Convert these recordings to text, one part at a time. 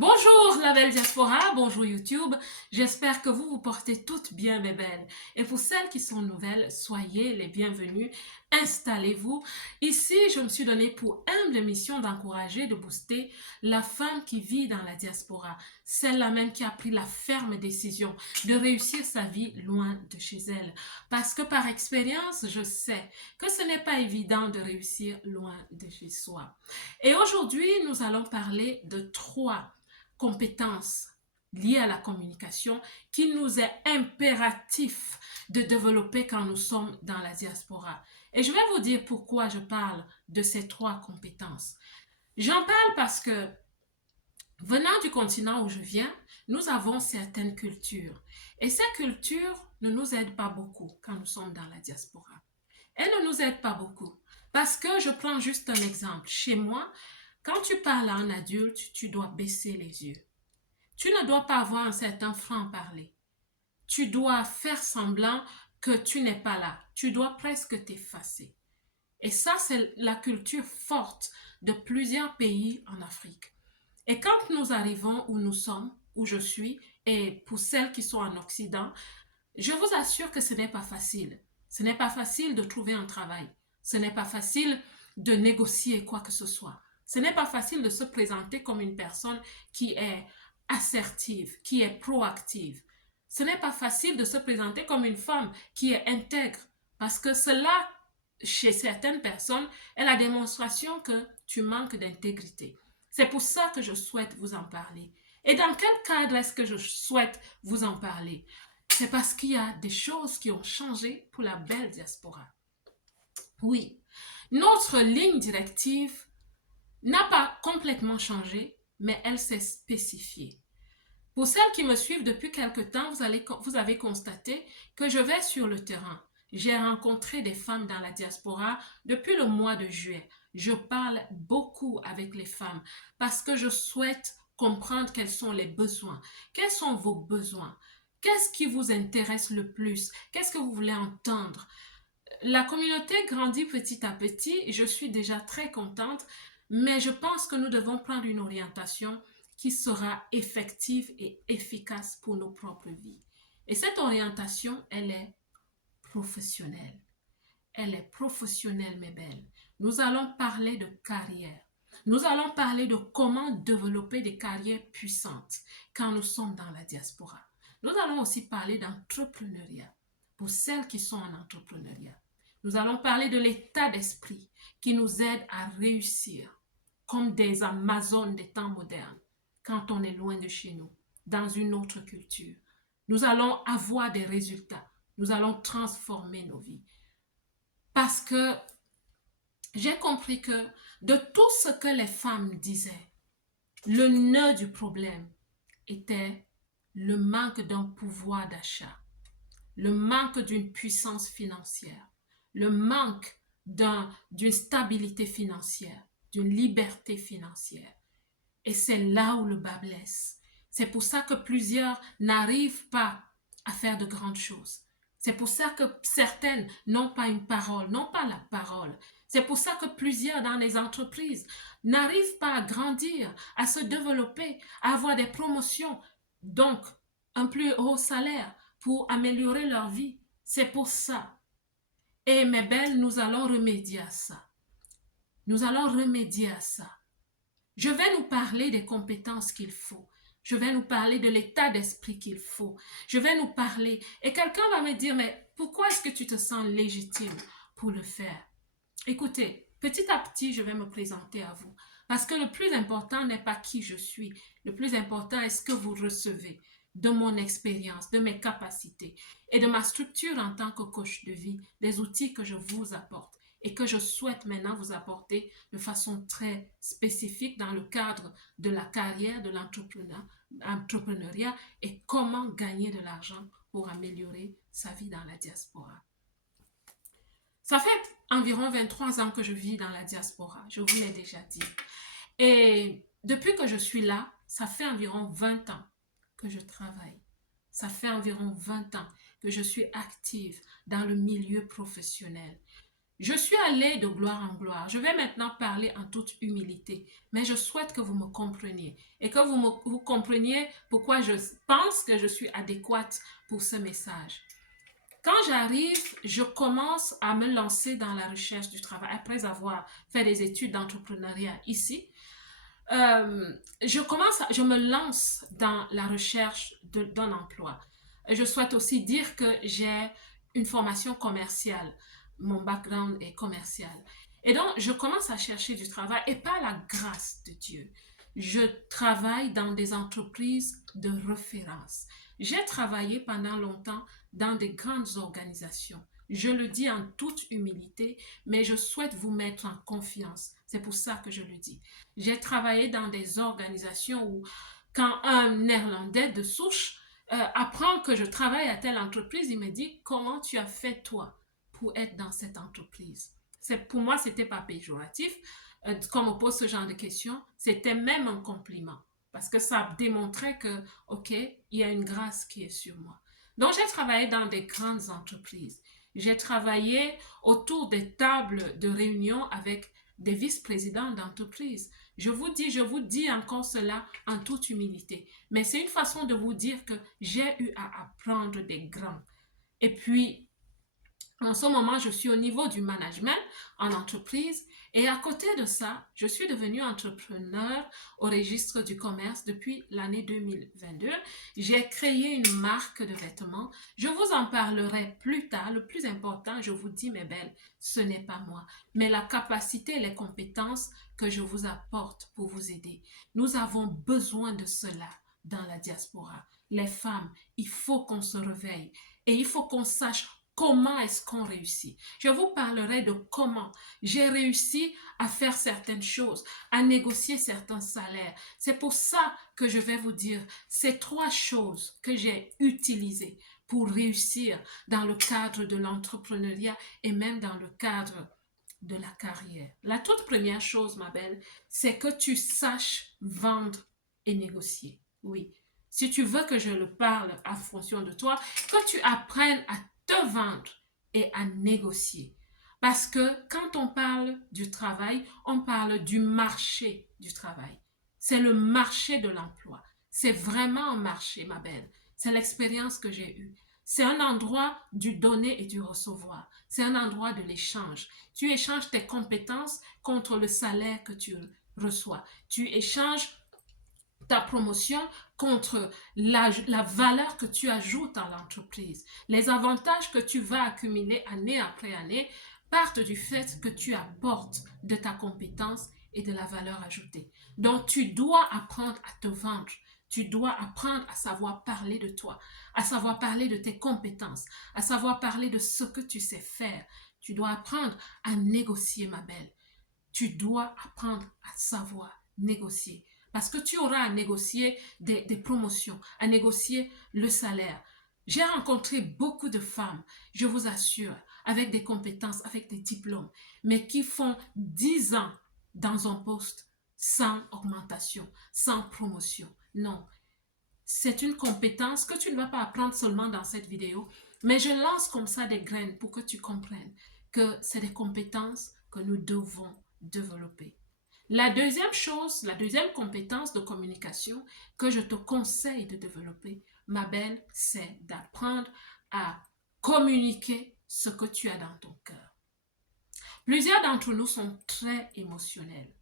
Bonjour la belle diaspora, bonjour YouTube, j'espère que vous vous portez toutes bien mes belles. Et pour celles qui sont nouvelles, soyez les bienvenues, installez-vous. Ici, je me suis donné pour humble mission d'encourager, de booster la femme qui vit dans la diaspora, celle-là même qui a pris la ferme décision de réussir sa vie loin de chez elle. Parce que par expérience, je sais que ce n'est pas évident de réussir loin de chez soi. Et aujourd'hui, nous allons parler de 3 compétences liées à la communication qui nous est impératif de développer quand nous sommes dans la diaspora. Et je vais vous dire pourquoi je parle de ces 3 compétences. J'en parle parce que venant du continent où je viens, nous avons certaines cultures. Et ces cultures ne nous aident pas beaucoup quand nous sommes dans la diaspora. Elles ne nous aident pas beaucoup. Parce que je prends juste un exemple. Chez moi, quand tu parles à un adulte, tu dois baisser les yeux. Tu ne dois pas avoir un certain franc-parler. Tu dois faire semblant que tu n'es pas là. Tu dois presque t'effacer. Et ça, c'est la culture forte de plusieurs pays en Afrique. Et quand nous arrivons où nous sommes, où je suis, et pour celles qui sont en Occident, je vous assure que ce n'est pas facile. Ce n'est pas facile de trouver un travail. Ce n'est pas facile de négocier quoi que ce soit. Ce n'est pas facile de se présenter comme une personne qui est assertive, qui est proactive. Ce n'est pas facile de se présenter comme une femme qui est intègre, parce que cela, chez certaines personnes, est la démonstration que tu manques d'intégrité. C'est pour ça que je souhaite vous en parler. Et dans quel cadre est-ce que je souhaite vous en parler? C'est parce qu'il y a des choses qui ont changé pour la belle diaspora. Oui, notre ligne directive n'a pas complètement changé, mais elle s'est spécifiée. Pour celles qui me suivent depuis quelque temps, vous avez constaté que je vais sur le terrain. J'ai rencontré des femmes dans la diaspora depuis le mois de juillet. Je parle beaucoup avec les femmes parce que je souhaite comprendre quels sont les besoins. Quels sont vos besoins? Qu'est-ce qui vous intéresse le plus? Qu'est-ce que vous voulez entendre? La communauté grandit petit à petit et je suis déjà très contente, mais je pense que nous devons prendre une orientation qui sera effective et efficace pour nos propres vies. Et cette orientation, elle est professionnelle. Elle est professionnelle, mes belles. Nous allons parler de carrière. Nous allons parler de comment développer des carrières puissantes quand nous sommes dans la diaspora. Nous allons aussi parler d'entrepreneuriat pour celles qui sont en entrepreneuriat. Nous allons parler de l'état d'esprit qui nous aide à réussir comme des Amazones des temps modernes quand on est loin de chez nous, dans une autre culture. Nous allons avoir des résultats. Nous allons transformer nos vies. Parce que j'ai compris que de tout ce que les femmes disaient, le nœud du problème était le manque d'un pouvoir d'achat, le manque d'une puissance financière, le manque d'une stabilité financière, d'une liberté financière. Et c'est là où le bas blesse. C'est pour ça que plusieurs n'arrivent pas à faire de grandes choses. C'est pour ça que certaines n'ont pas une parole, n'ont pas la parole. C'est pour ça que plusieurs dans les entreprises n'arrivent pas à grandir, à se développer, à avoir des promotions, donc un plus haut salaire pour améliorer leur vie. C'est pour ça. Et mes belles, nous allons remédier à ça. Nous allons remédier à ça. Je vais nous parler des compétences qu'il faut. Je vais nous parler de l'état d'esprit qu'il faut. Je vais nous parler. Et quelqu'un va me dire, mais pourquoi est-ce que tu te sens légitime pour le faire? Écoutez, petit à petit, je vais me présenter à vous. Parce que le plus important n'est pas qui je suis. Le plus important est ce que vous recevez de mon expérience, de mes capacités et de ma structure en tant que coach de vie, des outils que je vous apporte et que je souhaite maintenant vous apporter de façon très spécifique dans le cadre de la carrière, de l'entrepreneuriat et comment gagner de l'argent pour améliorer sa vie dans la diaspora. Ça fait environ 23 ans que je vis dans la diaspora, je vous l'ai déjà dit. Et depuis que je suis là, ça fait environ 20 ans que je travaille. Ça fait environ 20 ans que je suis active dans le milieu professionnel. Je suis allée de gloire en gloire. Je vais maintenant parler en toute humilité, mais je souhaite que vous me compreniez et que vous compreniez pourquoi je pense que je suis adéquate pour ce message. Quand j'arrive, je commence à me lancer dans la recherche du travail après avoir fait des études d'entrepreneuriat ici. Je me lance dans la recherche d'un emploi. Je souhaite aussi dire que j'ai une formation commerciale. Mon background est commercial. Et donc, je commence à chercher du travail et par la grâce de Dieu, je travaille dans des entreprises de référence. J'ai travaillé pendant longtemps dans des grandes organisations. Je le dis en toute humilité, mais je souhaite vous mettre en confiance. C'est pour ça que je le dis. J'ai travaillé dans des organisations où, quand un Néerlandais de souche apprend que je travaille à telle entreprise, il me dit comment tu as fait toi pour être dans cette entreprise. Pour moi, c'était pas péjoratif. Quand on me pose ce genre de questions, c'était même un compliment parce que ça démontrait que, ok, il y a une grâce qui est sur moi. Donc, j'ai travaillé dans des grandes entreprises. J'ai travaillé autour des tables de réunion avec des vice-présidents d'entreprise. Je vous dis encore cela en toute humilité. Mais c'est une façon de vous dire que j'ai eu à apprendre des grands. Et puis, en ce moment, je suis au niveau du management en entreprise et à côté de ça, je suis devenue entrepreneur au registre du commerce depuis l'année 2022. J'ai créé une marque de vêtements. Je vous en parlerai plus tard. Le plus important, je vous dis, mes belles, ce n'est pas moi, mais la capacité et les compétences que je vous apporte pour vous aider. Nous avons besoin de cela dans la diaspora. Les femmes, il faut qu'on se réveille et il faut qu'on sache comment est-ce qu'on réussit. Je vous parlerai de comment j'ai réussi à faire certaines choses, à négocier certains salaires. C'est pour ça que je vais vous dire ces 3 choses que j'ai utilisées pour réussir dans le cadre de l'entrepreneuriat et même dans le cadre de la carrière. La toute première chose, ma belle, c'est que tu saches vendre et négocier. Oui. Si tu veux que je le parle en fonction de toi, que tu apprennes à te vendre et à négocier. Parce que quand on parle du travail, on parle du marché du travail. C'est le marché de l'emploi. C'est vraiment un marché, ma belle. C'est l'expérience que j'ai eue. C'est un endroit du donner et du recevoir. C'est un endroit de l'échange. Tu échanges tes compétences contre le salaire que tu reçois. Tu échanges ta promotion contre la valeur que tu ajoutes à l'entreprise. Les avantages que tu vas accumuler année après année partent du fait que tu apportes de ta compétence et de la valeur ajoutée. Donc, tu dois apprendre à te vendre. Tu dois apprendre à savoir parler de toi, à savoir parler de tes compétences, à savoir parler de ce que tu sais faire. Tu dois apprendre à négocier, ma belle. Tu dois apprendre à savoir négocier. Parce que tu auras à négocier des promotions, à négocier le salaire. J'ai rencontré beaucoup de femmes, je vous assure, avec des compétences, avec des diplômes, mais qui font 10 ans dans un poste sans augmentation, sans promotion. Non, c'est une compétence que tu ne vas pas apprendre seulement dans cette vidéo, mais je lance comme ça des graines pour que tu comprennes que c'est des compétences que nous devons développer. La deuxième chose, la deuxième compétence de communication que je te conseille de développer, ma belle, c'est d'apprendre à communiquer ce que tu as dans ton cœur. Plusieurs d'entre nous sont très émotionnels.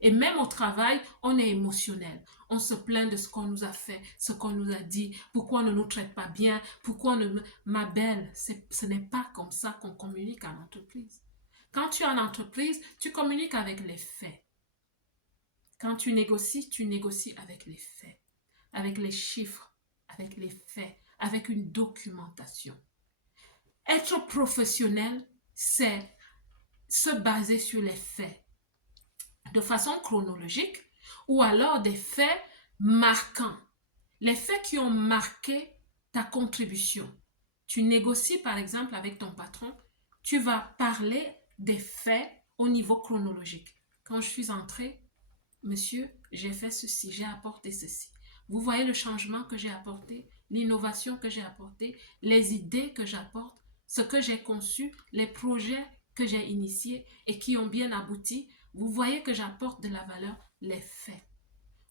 Et même au travail, on est émotionnel. On se plaint de ce qu'on nous a fait, ce qu'on nous a dit, pourquoi on ne nous traite pas bien, pourquoi on ne... Ma belle, ce n'est pas comme ça qu'on communique en entreprise. Quand tu es en entreprise, tu communiques avec les faits. Quand tu négocies avec les faits, avec les chiffres, avec les faits, avec une documentation. Être professionnel, c'est se baser sur les faits de façon chronologique ou alors des faits marquants. Les faits qui ont marqué ta contribution. Tu négocies par exemple avec ton patron, tu vas parler des faits au niveau chronologique. Quand je suis entrée, monsieur, j'ai fait ceci, j'ai apporté ceci. Vous voyez le changement que j'ai apporté, l'innovation que j'ai apportée, les idées que j'apporte, ce que j'ai conçu, les projets que j'ai initiées et qui ont bien abouti, vous voyez que j'apporte de la valeur, les faits.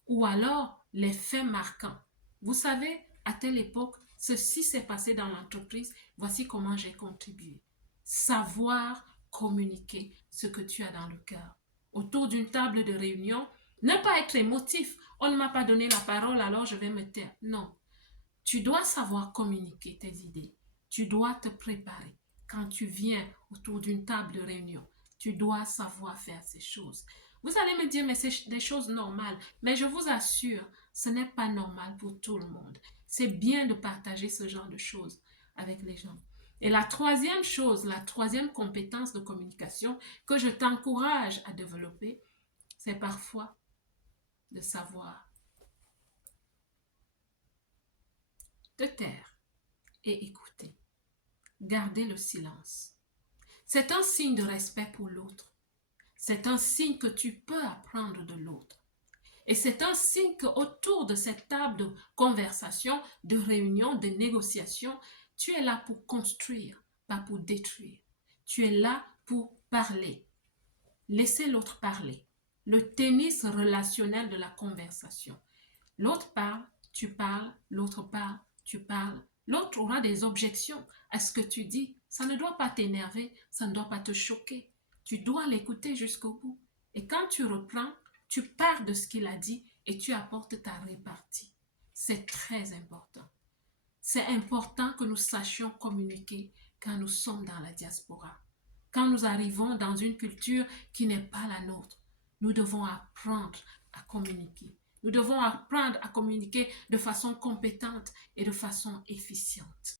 Ou alors, les faits marquants. Vous savez, à telle époque, ceci s'est passé dans l'entreprise, voici comment j'ai contribué. Savoir communiquer ce que tu as dans le cœur. Autour d'une table de réunion, ne pas être émotif. On ne m'a pas donné la parole, alors je vais me taire. Non. Tu dois savoir communiquer tes idées. Tu dois te préparer. Quand tu viens autour d'une table de réunion, tu dois savoir faire ces choses. Vous allez me dire, mais c'est des choses normales. Mais je vous assure, ce n'est pas normal pour tout le monde. C'est bien de partager ce genre de choses avec les gens. Et la troisième chose, la troisième compétence de communication que je t'encourage à développer, c'est parfois de savoir te taire et écouter. Garder le silence. C'est un signe de respect pour l'autre. C'est un signe que tu peux apprendre de l'autre. Et c'est un signe qu'autour de cette table de conversation, de réunion, de négociation, tu es là pour construire, pas pour détruire. Tu es là pour parler. Laissez l'autre parler. Le tennis relationnel de la conversation. L'autre parle, l'autre parle, tu parles. L'autre aura des objections à ce que tu dis. Ça ne doit pas t'énerver, ça ne doit pas te choquer. Tu dois l'écouter jusqu'au bout. Et quand tu reprends, tu pars de ce qu'il a dit et tu apportes ta répartie. C'est très important. C'est important que nous sachions communiquer quand nous sommes dans la diaspora. Quand nous arrivons dans une culture qui n'est pas la nôtre, nous devons apprendre à communiquer. Nous devons apprendre à communiquer de façon compétente et de façon efficiente.